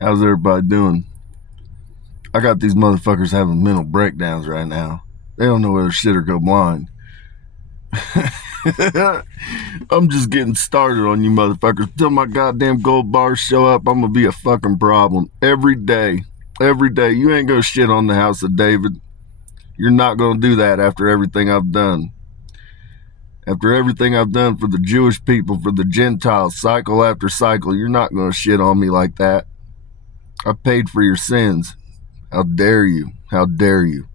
How's everybody doing? I got these motherfuckers having mental breakdowns right now. They don't know whether shit or go blind. I'm just getting started on you motherfuckers. Until my goddamn gold bars show up, I'm gonna be a fucking problem. Every day. Every day. You ain't gonna shit on the house of David. You're not gonna do that after everything I've done. After everything I've done for the Jewish people, for the Gentiles, cycle after cycle, you're not gonna shit on me like that. I paid for your sins. How dare you? How dare you?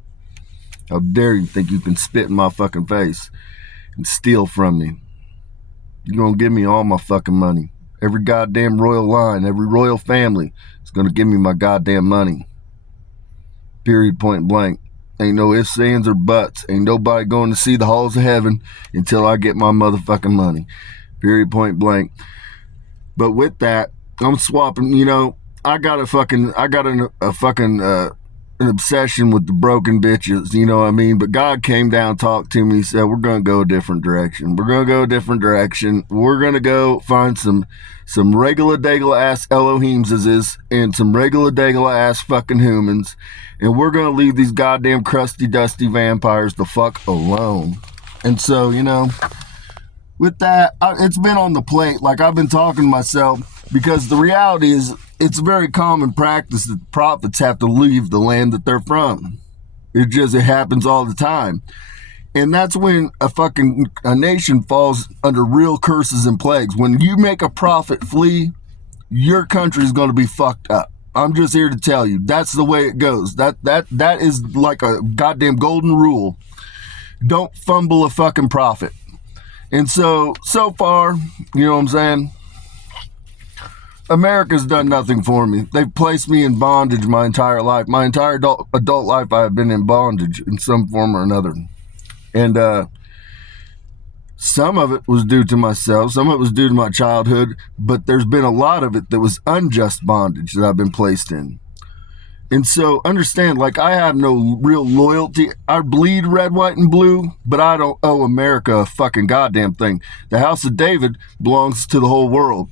How dare you think you can spit in my fucking face and steal from me? You're gonna give me all my fucking money. Every goddamn royal line, every royal family is gonna give me my goddamn money. Period, point blank. Ain't no ifs, ands, or buts. Ain't nobody going to see the halls of heaven until I get my motherfucking money. Period, point blank. But with that, I'm swapping, I got an obsession with the broken bitches, you know what I mean? But God came down, talked to me, he said, we're going to go a different direction. We're going to go a different direction. We're going to go find some regular degla ass Elohimses and some regular degla ass fucking humans. And we're going to leave these goddamn crusty, dusty vampires the fuck alone. And so, with that, it's been on the plate. Like, I've been talking to myself, because the reality is it's a very common practice that the prophets have to leave the land that they're from. It happens all the time. And that's when a nation falls under real curses and plagues. When you make a prophet flee, your country is going to be fucked up. I'm just here to tell you, that's the way it goes. That is like a goddamn golden rule. Don't fumble a fucking prophet. And so far, you know what I'm saying? America's done nothing for me. They've placed me in bondage my entire life. My entire adult life, I have been in bondage in some form or another. And some of it was due to myself. Some of it was due to my childhood. But there's been a lot of it that was unjust bondage that I've been placed in. And so understand, like, I have no real loyalty. I bleed red, white, and blue, but I don't owe America a fucking goddamn thing. The House of David belongs to the whole world.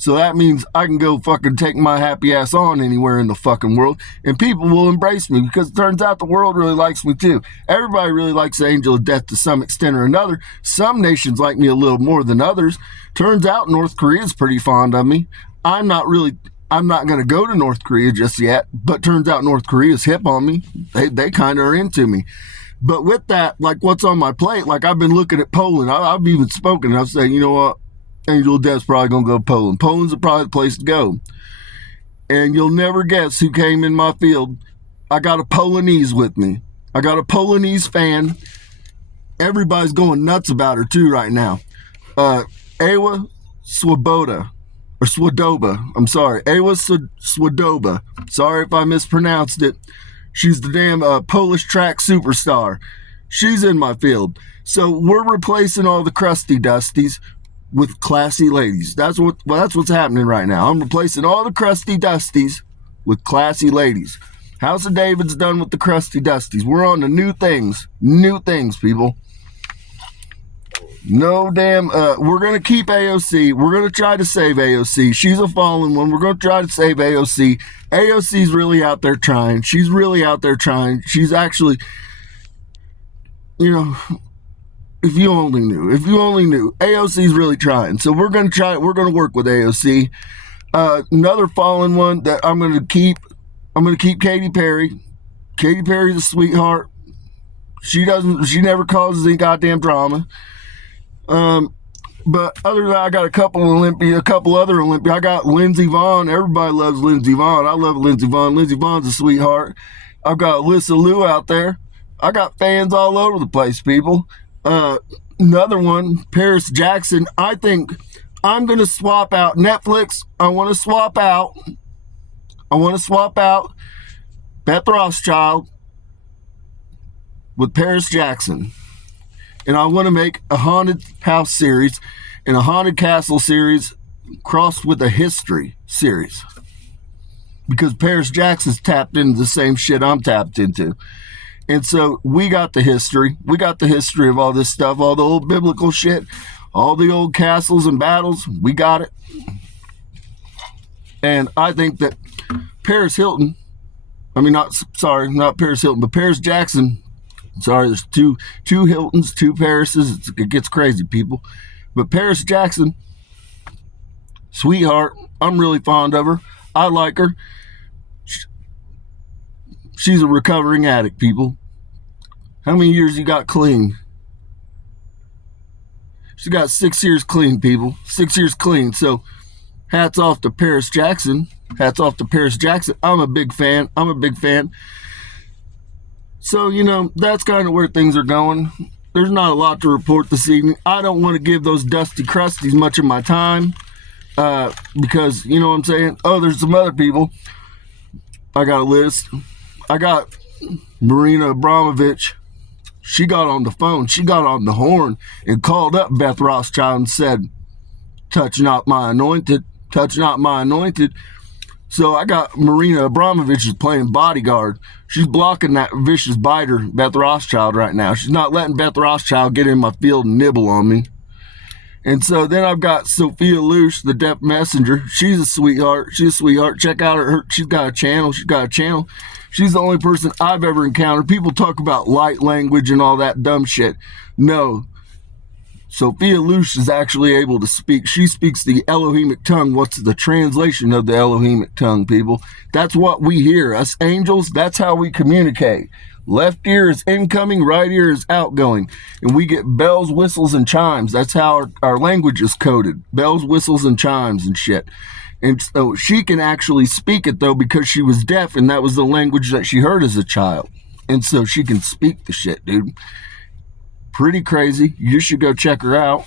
So that means I can go fucking take my happy ass on anywhere in the fucking world, and people will embrace me, because it turns out the world really likes me too. Everybody really likes the angel of death to some extent or another. Some nations like me a little more than others. Turns out North Korea's pretty fond of me. I'm not going to go to North Korea just yet, but turns out North Korea's hip on me. They kind of are into me. But with that, like, what's on my plate, like, I've been looking at Poland. I've even spoken. I've said, you know what? Angel of Death's probably going to go to Poland. Poland's probably the place to go. And you'll never guess who came in my field. I got a Polonaise with me. I got a Polonaise fan. Everybody's going nuts about her, too, right now. Ewa Swoboda. Or Swadoba. I'm sorry. Ewa Swadoba. Sorry if I mispronounced it. She's the damn Polish track superstar. She's in my field. So we're replacing all the crusty dusties with classy ladies. That's what's happening right now. I'm replacing all the crusty dusties with classy ladies. House of David's done with the crusty dusties. We're on to new things. New things, people. No damn, we're going to keep AOC. We're going to try to save AOC. She's a fallen one. We're going to try to save AOC. AOC's really out there trying. She's really out there trying. She's actually, if you only knew, AOC's really trying. So we're going to try it. We're going to work with AOC. Another fallen one that I'm going to keep Katy Perry. Katy Perry's a sweetheart. She never causes any goddamn drama. But other than that, I got a couple other Olympia. I got Lindsey Vonn. Everybody loves Lindsey Vonn. I love Lindsey Vonn. Lindsey Vonn's a sweetheart. I've got Alyssa Liu out there. I got fans all over the place, people. Another one, Paris Jackson. I think I'm going to swap out Netflix. I want to swap out Beth Rothschild with Paris Jackson. And I want to make a haunted house series and a haunted castle series crossed with a history series. Because Paris Jackson's tapped into the same shit I'm tapped into. And so we got the history. We got the history of all this stuff, all the old biblical shit, all the old castles and battles. We got it. And I think that Paris Hilton, not Paris Hilton, but Paris Jackson. Sorry, there's two Hiltons, two Parises. It gets crazy, people. But Paris Jackson, sweetheart, I'm really fond of her. I like her. She's a recovering addict, people. How many years you got clean? She got 6 years clean, people. 6 years clean. So hats off to Paris Jackson. Hats off to Paris Jackson. I'm a big fan. So, that's kind of where things are going. There's not a lot to report this evening. I don't want to give those dusty crusties much of my time because, you know what I'm saying? Oh, there's some other people. I got a list. I got Marina Abramovich. She got on the phone. She got on the horn and called up Beth Rothschild and said, touch not my anointed. Touch not my anointed. So I got Marina Abramovich is playing bodyguard. She's blocking that vicious biter, Beth Rothschild, right now. She's not letting Beth Rothschild get in my field and nibble on me. And so then I've got Sophia Lush, the deaf messenger. She's a sweetheart. Check out her. She's got a channel. She's the only person I've ever encountered. People talk about light language and all that dumb shit. No. Sophia Lush is actually able to speak. She speaks the Elohimic tongue. What's the translation of the Elohimic tongue, people? That's what we hear. Us angels, that's how we communicate. Left ear is incoming, right ear is outgoing. And we get bells, whistles, and chimes. That's how our language is coded. Bells, whistles, and chimes and shit. And so she can actually speak it, though, because she was deaf, and that was the language that she heard as a child. And so she can speak the shit, dude. Pretty crazy. You should go check her out.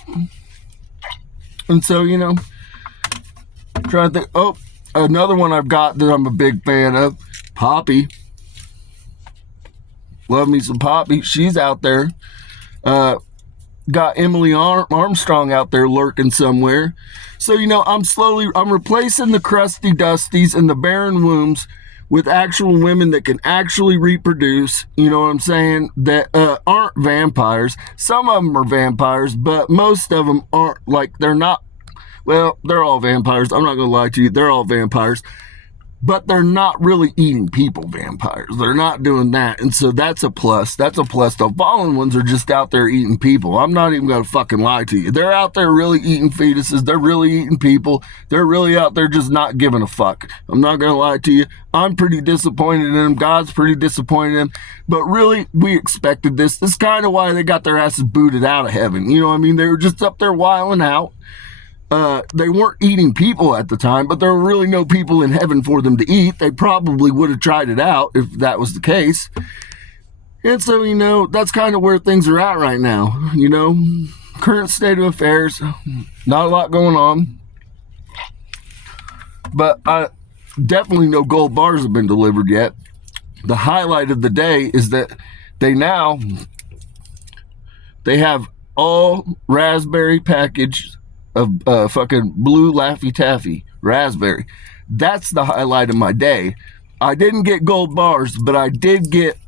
And so, try to think. Oh, another one I've got that I'm a big fan of, Poppy. Love me some Poppy. She's out there. Got Emily Armstrong out there lurking somewhere. So, I'm replacing the crusty dusties and the barren wombs with actual women that can actually reproduce, you know what I'm saying, that aren't vampires. Some of them are vampires, but most of them aren't, they're not, well, they're all vampires. I'm not going to lie to you. They're all vampires. But they're not really eating people vampires. They're not doing that. And so that's a plus. The fallen ones are just out there eating people. I'm not even going to fucking lie to you. They're out there really eating fetuses. They're really eating people. They're really out there just not giving a fuck. I'm not going to lie to you. I'm pretty disappointed in them. God's pretty disappointed in them. But really, we expected this. This is kind of why they got their asses booted out of heaven. You know what I mean? They were just up there wiling out. They weren't eating people at the time, but there were really no people in heaven for them to eat. They probably would have tried it out if that was the case. And so, that's kind of where things are at right now. Current state of affairs, not a lot going on. But definitely no gold bars have been delivered yet. The highlight of the day is that they have all raspberry packaged of fucking blue Laffy Taffy raspberry. That's the highlight of my day. I didn't get gold bars, but I did get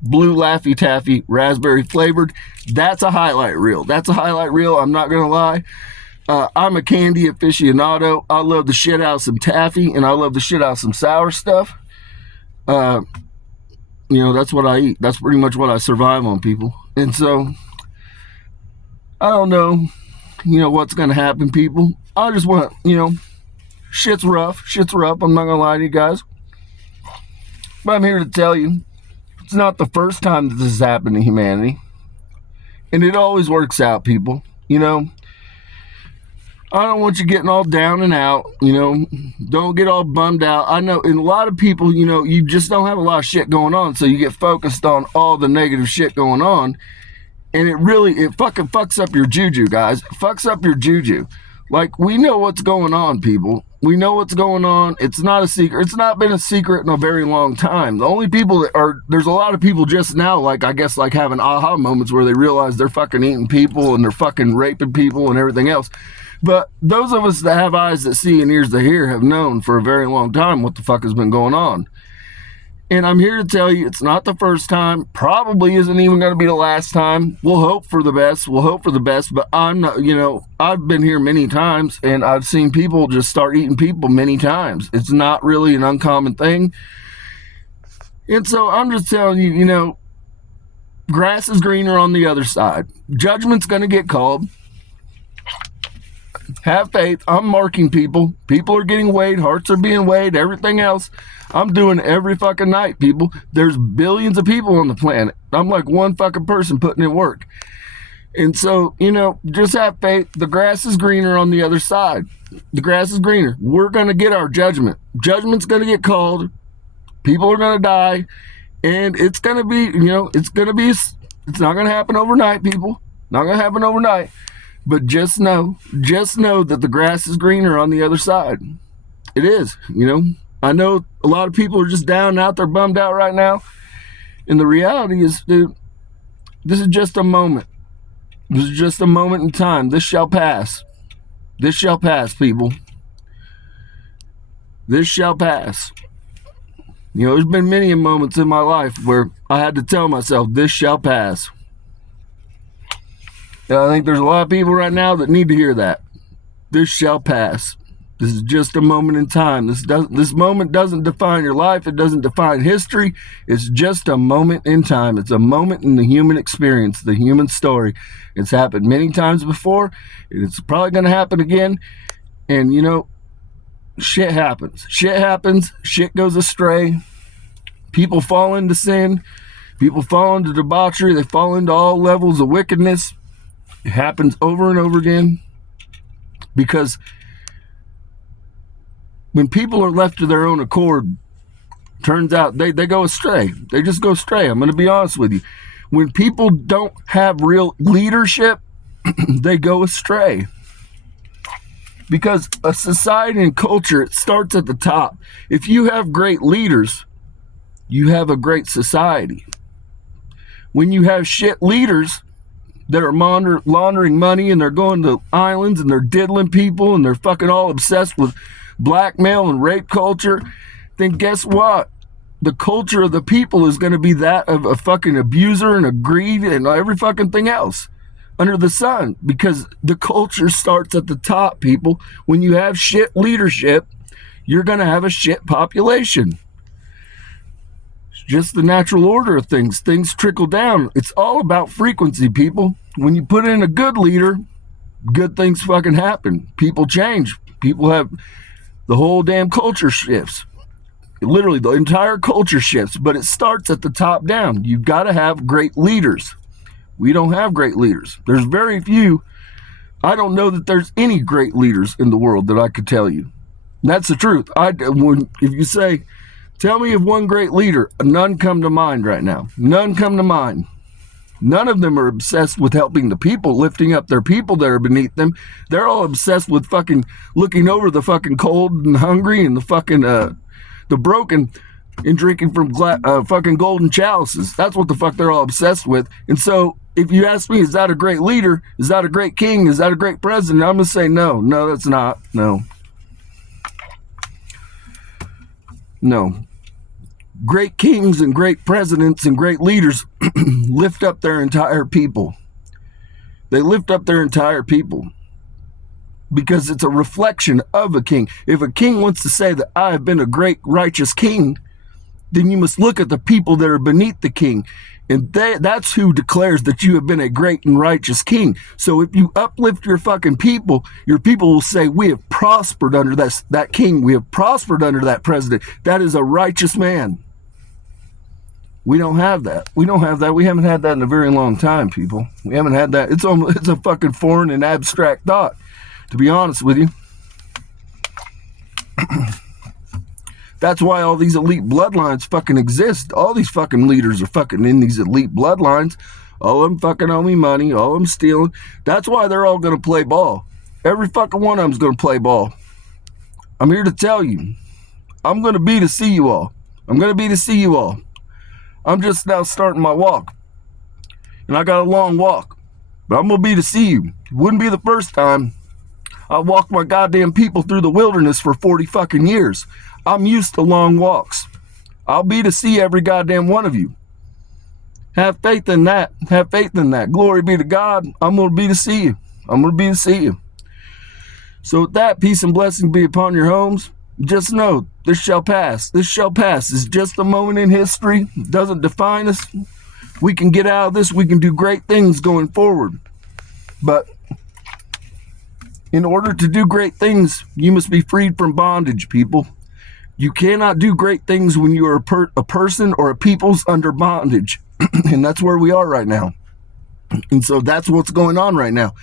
blue Laffy Taffy raspberry flavored. That's a highlight reel. I'm not gonna lie. I'm a candy aficionado. I love the shit out of some taffy, and I love the shit out of some sour stuff. That's what I eat. That's pretty much what I survive on, people. And so I don't know what's going to happen, people. I just want, shit's rough. I'm not going to lie to you guys. But I'm here to tell you, it's not the first time that this has happened to humanity. And it always works out, people. I don't want you getting all down and out. Don't get all bummed out. I know, and a lot of people, you just don't have a lot of shit going on. So you get focused on all the negative shit going on. And it fucking fucks up your juju, guys. It fucks up your juju. We know what's going on, people. We know what's going on. It's not a secret. It's not been a secret in a very long time. The only people there's a lot of people just now, having aha moments where they realize they're fucking eating people and they're fucking raping people and everything else. But those of us that have eyes that see and ears that hear have known for a very long time what the fuck has been going on. And I'm here to tell you, it's not the first time. Probably isn't even going to be the last time. We'll hope for the best. We'll hope for the best. But I'm not, I've been here many times and I've seen people just start eating people many times. It's not really an uncommon thing. And so I'm just telling you, grass is greener on the other side. Judgment's going to get called. Have faith. I'm marking people. People are getting weighed. Hearts are being weighed. Everything else. I'm doing every fucking night, people. There's billions of people on the planet. I'm like one fucking person putting in work. And so, just have faith. The grass is greener on the other side. The grass is greener. We're going to get our judgment. Judgment's going to get called. People are going to die. And it's going to be, it's not going to happen overnight, people. Not going to happen overnight. But just know that the grass is greener on the other side. It is, I know a lot of people are just down and out. They're bummed out right now. And the reality is, dude, this is just a moment. This is just a moment in time. This shall pass. This shall pass, people. This shall pass. There's been many moments in my life where I had to tell myself, this shall pass. And I think there's a lot of people right now that need to hear that. This shall pass. This is just a moment in time. This moment doesn't define your life. It doesn't define history. It's just a moment in time. It's a moment in the human experience, the human story. It's happened many times before. It's probably going to happen again. And, shit happens. Shit happens. Shit goes astray. People fall into sin. People fall into debauchery. They fall into all levels of wickedness. It happens over and over again. Because when people are left to their own accord, turns out they go astray. They just go astray. I'm going to be honest with you. When people don't have real leadership, they go astray. Because a society and culture, it starts at the top. If you have great leaders, you have a great society. When you have shit leaders that are laundering money and they're going to islands and they're diddling people and they're fucking all obsessed with blackmail and rape culture, then guess what? The culture of the people is going to be that of a fucking abuser and a greed and every fucking thing else under the sun, because the culture starts at the top, people. When you have shit leadership, you're going to have a shit population. It's just the natural order of things. Things trickle down. It's all about frequency, people. When you put in a good leader, good things fucking happen. People change. People have, the whole damn culture shifts. Literally, the entire culture shifts, but it starts at the top down. You've got to have great leaders. We don't have great leaders. There's very few. I don't know that there's any great leaders in the world that I could tell you. And that's the truth. If you say, tell me of one great leader, none come to mind right now. None come to mind. None of them are obsessed with helping the people, lifting up their people that are beneath them. They're all obsessed with fucking looking over the fucking cold and hungry and the fucking, the broken, and drinking from fucking golden chalices. That's what the fuck they're all obsessed with. And so, if you ask me, is that a great leader? Is that a great king? Is that a great president? I'm going to say no. No, that's not. No. No. Great kings and great presidents and great leaders lift up their entire people. They lift up their entire people because it's a reflection of a king. If a king wants to say that I have been a great righteous king, then you must look at the people that are beneath the king. And that's who declares that you have been a great and righteous king. So if you uplift your fucking people, your people will say, we have prospered under that king. We have prospered under that president. That is a righteous man. We don't have that. We don't have that. We haven't had that in a very long time, people. We haven't had that. It's a fucking foreign and abstract thought, to be honest with you. That's why all these elite bloodlines fucking exist. All these fucking leaders are fucking in these elite bloodlines. All of them fucking owe me money. All of them stealing. That's why they're all going to play ball. Every fucking one of them's going to play ball. I'm here to tell you. I'm going to be to see you all. I'm going to be to see you all. I'm just now starting my walk. And I got a long walk. But I'm going to be to see you. It wouldn't be the first time. I walked my goddamn people through the wilderness for 40 fucking years. I'm used to long walks. I'll be to see every goddamn one of you. Have faith in that. Have faith in that. Glory be to God. I'm going to be to see you. I'm going to be to see you. So with that, peace and blessing be upon your homes. Just know, this shall pass. This shall pass. It's just a moment in history. It doesn't define us. We can get out of this. We can do great things going forward. But in order to do great things, you must be freed from bondage, people. You cannot do great things when you are a person or a people's under bondage. And that's where we are right now. And so that's what's going on right now.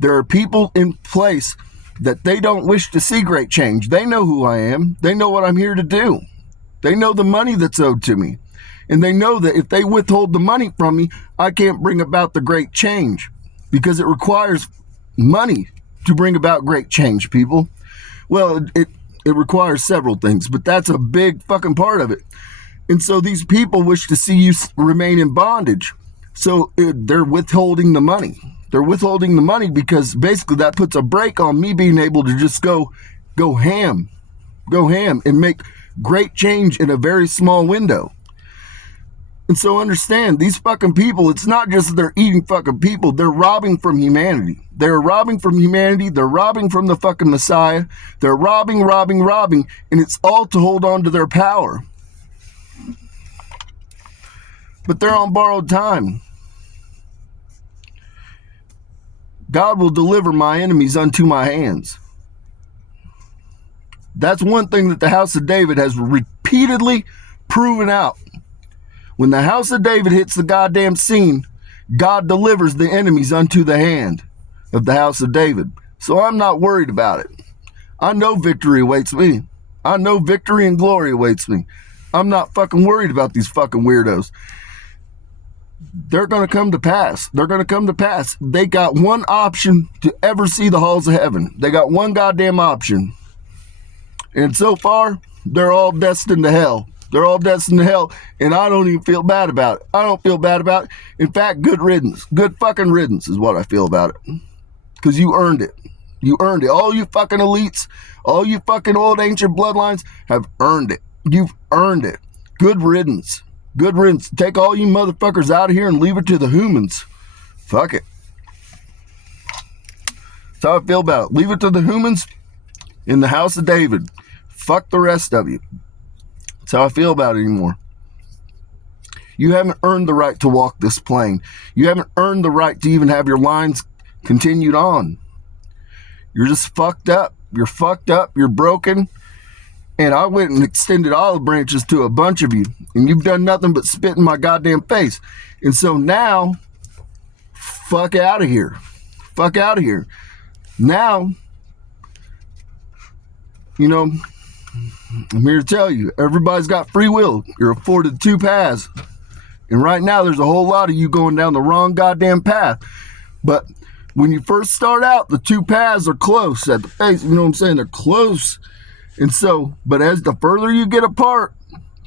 There are people in place that they don't wish to see great change. They know who I am. They know what I'm here to do. They know the money that's owed to me. And they know that if they withhold the money from me, I can't bring about the great change, because it requires money to bring about great change, people. Well, it requires several things, but that's a big fucking part of it. And so these people wish to see you remain in bondage. So they're withholding the money. They're withholding the money because basically that puts a brake on me being able to just go ham and make great change in a very small window. And so understand, these fucking people, it's not just that they're eating fucking people, they're robbing from humanity. They're robbing from humanity, they're robbing from the fucking Messiah, they're robbing, and it's all to hold on to their power. But they're on borrowed time. God will deliver my enemies unto my hands. That's one thing that the house of David has repeatedly proven out. When the house of David hits the goddamn scene, God delivers the enemies unto the hand of the house of David. So I'm not worried about it. I know victory awaits me. I know victory and glory awaits me. I'm not fucking worried about these fucking weirdos. They're going to come to pass. They're going to come to pass. They got one option to ever see the halls of heaven. They got one goddamn option. And so far, they're all destined to hell. They're all destined to hell, and I don't even feel bad about it. I don't feel bad about it. In fact, good riddance. Good fucking riddance is what I feel about it. Because you earned it. You earned it. All you fucking elites, all you fucking old ancient bloodlines have earned it. You've earned it. Good riddance. Good riddance. Take all you motherfuckers out of here and leave it to the humans. Fuck it. That's how I feel about it. Leave it to the humans in the house of David. Fuck the rest of you. That's how I feel about it anymore. You haven't earned the right to walk this plane. You haven't earned the right to even have your lines continued on. You're just fucked up. You're fucked up. You're broken. And I went and extended olive branches to a bunch of you. And you've done nothing but spit in my goddamn face. And so now, fuck out of here. Fuck out of here. Now, you know, I'm here to tell you, everybody's got free will. You're afforded two paths. And right now, there's a whole lot of you going down the wrong goddamn path. But when you first start out, the two paths are close at the face. You know what I'm saying? They're close. And so, but as the further you get apart,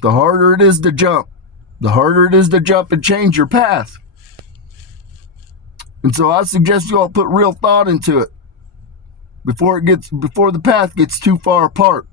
the harder it is to jump. The harder it is to jump and change your path. And so I suggest you all put real thought into it before the path gets too far apart.